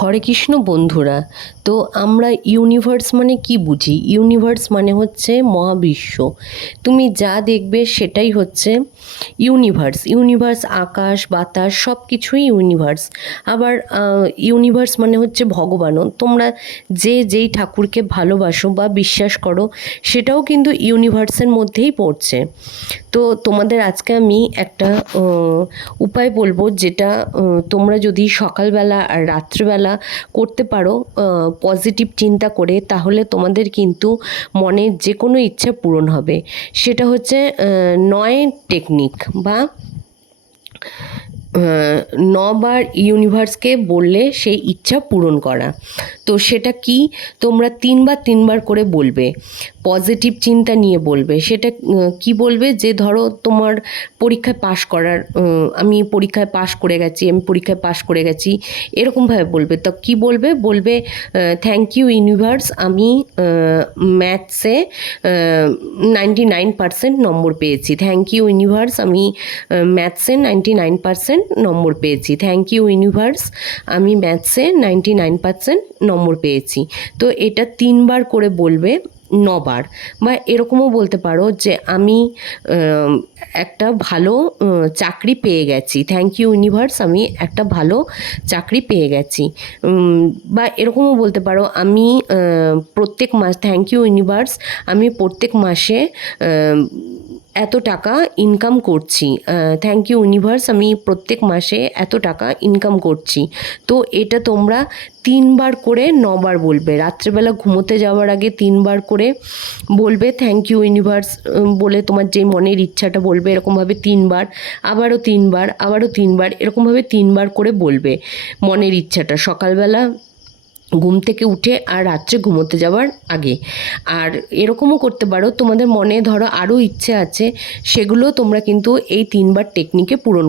হরে কৃষ্ণ বন্ধুরা, তো আমরা ইউনিভার্স মানে কি বুঝি? ইউনিভার্স মানে হচ্ছে মহাবিশ্ব। তুমি যা দেখবে সেটাই হচ্ছে ইউনিভার্স ইউনিভার্স আকাশ, বাতাস সব কিছুই ইউনিভার্স আবার ইউনিভার্স মানে হচ্ছে ভগবানও। তোমরা যে যেই ঠাকুরকে ভালোবাসো বা বিশ্বাস করো, সেটাও কিন্তু ইউনিভার্সের মধ্যেই পড়ছে। তো তোমাদের আজকে আমি একটা উপায় বলব যেটা তোমরা যদি সকালবেলা আর রাত্রিবেলা করতে পারো পজিটিভ চিন্তা করে, তাহলে তোমাদের কিন্তু মনের যে কোনো ইচ্ছা পূরণ হবে। সেটা হচ্ছে নয় টেকনিক বা নবার ইউনিভার্সকে বললে সেই ইচ্ছা পূরণ করা। তো সেটা কি? তোমরা তিনবার তিনবার করে বলবে। পজিটিভ চিন্তা নিয়ে বলবে। সেটা কি বলবে? যে ধরো তোমার পরীক্ষায় পাশ করার আমি পরীক্ষায় পাশ করে গেছি, আমি পরীক্ষায় পাশ করে গেছি, এরকমভাবে বলবে। তো কি বলবে? বলবে থ্যাংক ইউ ইউনিভার্স আমি ম্যাথসে নাইনটি নাইন পার্সেন্ট নম্বর পেয়েছি। থ্যাংক ইউ ইউনিভার্স আমি ম্যাথসে নাইনটি নাইন পার্সেন্ট নম্বর পেয়েছি। থ্যাংক ইউ ইউনিভার্স আমি ম্যাথসে নাইনটি নাইন পার্সেন্ট নম্বর পেয়েছি। তো এটা তিনবার করে বলবে নবার। বা এরকমও বলতে পারো যে আমি একটা ভালো চাকরি পেয়ে গেছি। থ্যাংক ইউ ইউনিভার্স আমি একটা ভালো চাকরি পেয়ে গেছি। বা এরকমও বলতে পারো আমি প্রত্যেক মাস থ্যাংক ইউ ইউনিভার্স আমি প্রত্যেক মাসে এত টাকা ইনকাম করছি। থ্যাংক ইউ ইউনিভার্স আমি প্রত্যেক মাসে এত টাকা ইনকাম করছি। তো এটা তোমরা তিনবার করে নবার বলবে। রাত্রেবেলা ঘুমোতে যাওয়ার আগে তিনবার করে বলবে থ্যাংক ইউ ইউনিভার্স বলে তোমার যে মনের ইচ্ছাটা বলবে, এরকমভাবে তিনবার, আবারও তিনবার আবারও তিনবার, এরকমভাবে তিনবার করে বলবে মনের ইচ্ছাটা। সকালবেলা ঘুম থেকে উঠে আর রাত্রে ঘুমোতে যাওয়ার আগে। আর এরকমও করতে পারো, তোমাদের মনে ধরো আরও ইচ্ছে আছে, সেগুলো তোমরা কিন্তু এই তিনবার টেকনিকে পূরণ